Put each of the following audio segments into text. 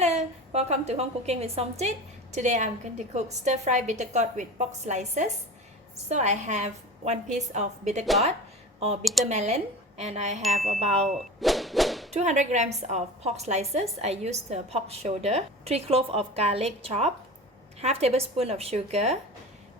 Hello, welcome to Home Cooking with Somjit. Today I'm going to cook stir-fry bitter gourd with pork slices. So I have one piece of bitter gourd or bitter melon, and I have about 200 grams of pork slices. I used the pork shoulder, 3 cloves of garlic chopped, half tablespoon of sugar,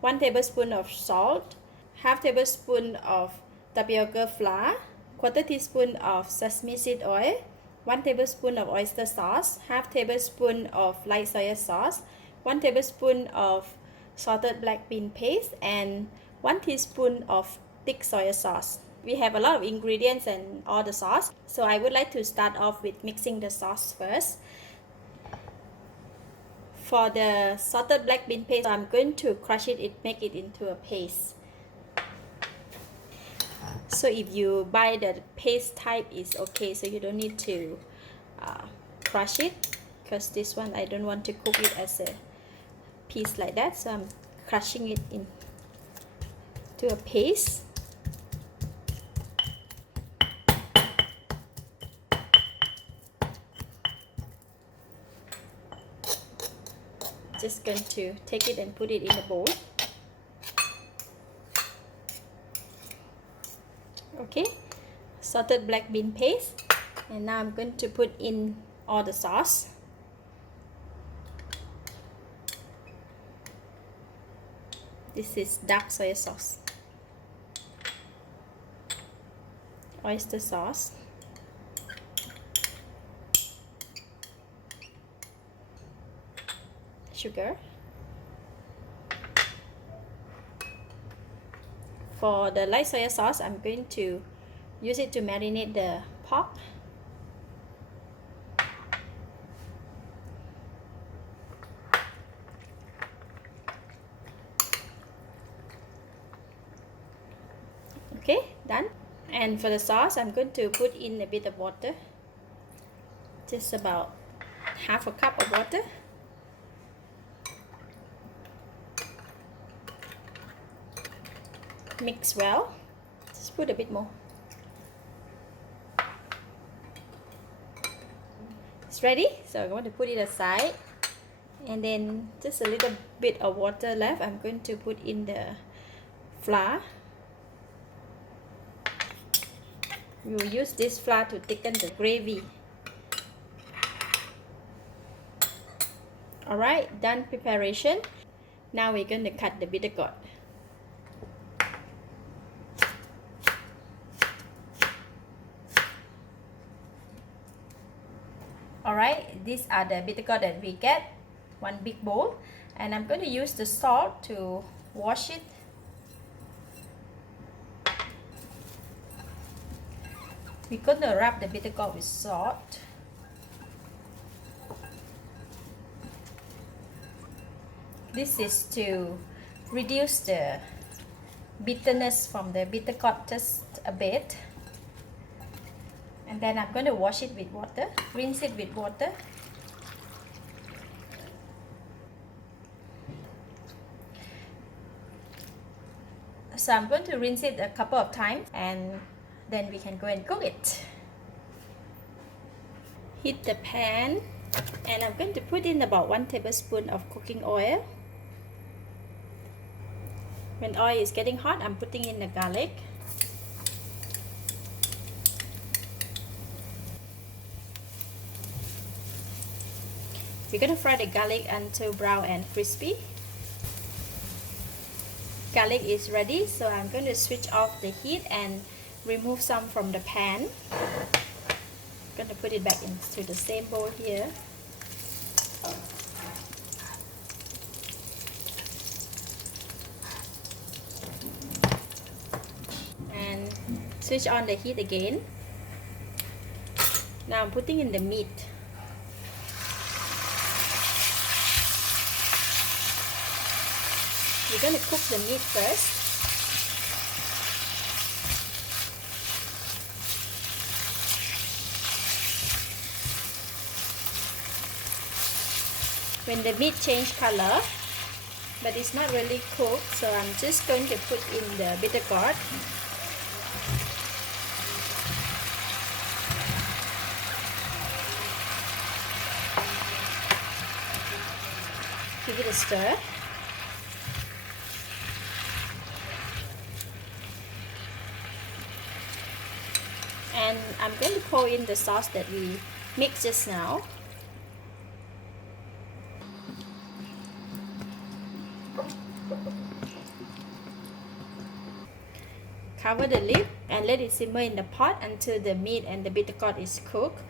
1 tablespoon of salt, half tablespoon of tapioca flour, quarter teaspoon of sesame seed oil, 1 tablespoon of oyster sauce, half tablespoon of light soy sauce, 1 tablespoon of salted black bean paste, and 1 teaspoon of thick soy sauce. We have a lot of ingredients and all the sauce, so I would like to start off with mixing the sauce first. For the salted black bean paste, I'm going to crush it, make it into a paste. So if you buy the paste type, is okay, so you don't need to crush it, because this one I don't want to cook it as a piece like that, so I'm crushing it into a paste. Just going to take it and put it in a bowl. Okay, salted black bean paste, and now I'm going to put in all the sauce. This is dark soy sauce, oyster sauce, sugar. For the light soy sauce, I'm going to use it to marinate the pork. Okay, done. And for the sauce, I'm going to put in a bit of water, just about half a cup of water. Mix well. Just put a bit more. It's ready, so I'm going to put it aside, and then just a little bit of water left. I'm going to put in the flour. We will use this flour to thicken the gravy. Alright, done preparation. Now we're going to cut the bitter gourd. Alright, these are the bitter gourd that we get, one big bowl, and I'm going to use the salt to wash it. We're going to wrap the bitter gourd with salt. This is to reduce the bitterness from the bitter gourd just a bit. And then I'm going to wash it with water, rinse it with water. So I'm going to rinse it a couple of times, and then we can go and cook it. Heat the pan, and I'm going to put in about 1 tablespoon of cooking oil. When oil is getting hot, I'm putting in the garlic. We're going to fry the garlic until brown and crispy. Garlic is ready, so I'm going to switch off the heat and remove some from the pan. I'm going to put it back into the same bowl here. And switch on the heat again. Now I'm putting in the meat. We're going to cook the meat first. When the meat changes color, but it's not really cooked, so I'm just going to put in the bitter gourd. Give it a stir. And I'm going to pour in the sauce that we mixed just now. Cover the lid and let it simmer in the pot until the meat and the bitter gourd is cooked.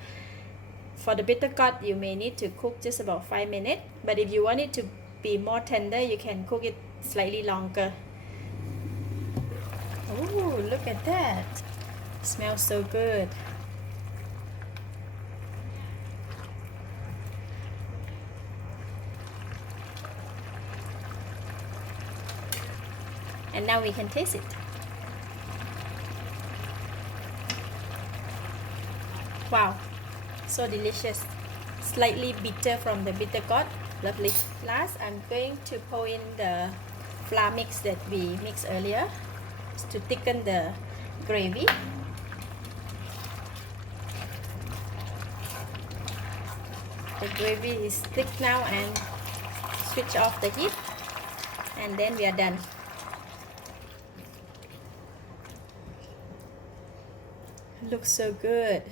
For the bitter gourd, you may need to cook just about 5 minutes, but if you want it to be more tender, you can cook it slightly longer. Oh, look at that! It smells so good. And now we can taste it. Wow, so delicious. Slightly bitter from the bitter gourd. Lovely. Last, I'm going to pour in the flour mix that we mixed earlier to thicken the gravy. The gravy is thick now, and switch off the heat, and then we are done. Looks so good.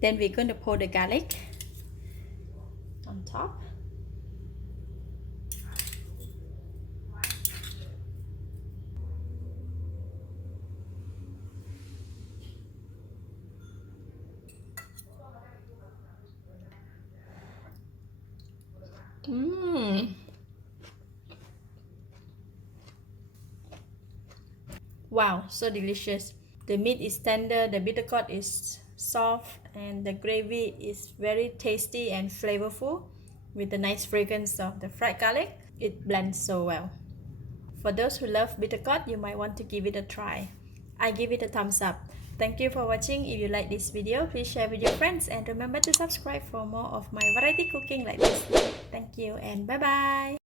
Then we're going to pour the garlic on top. Wow, so delicious. The meat is tender, the bitter gourd is soft, and the gravy is very tasty and flavorful with the nice fragrance of the fried garlic. It blends so well. For those who love bitter gourd, you might want to give it a try. I give it a thumbs up. Thank you for watching. If you like this video, please share with your friends and remember to subscribe for more of my variety cooking like this. Thank you and bye bye.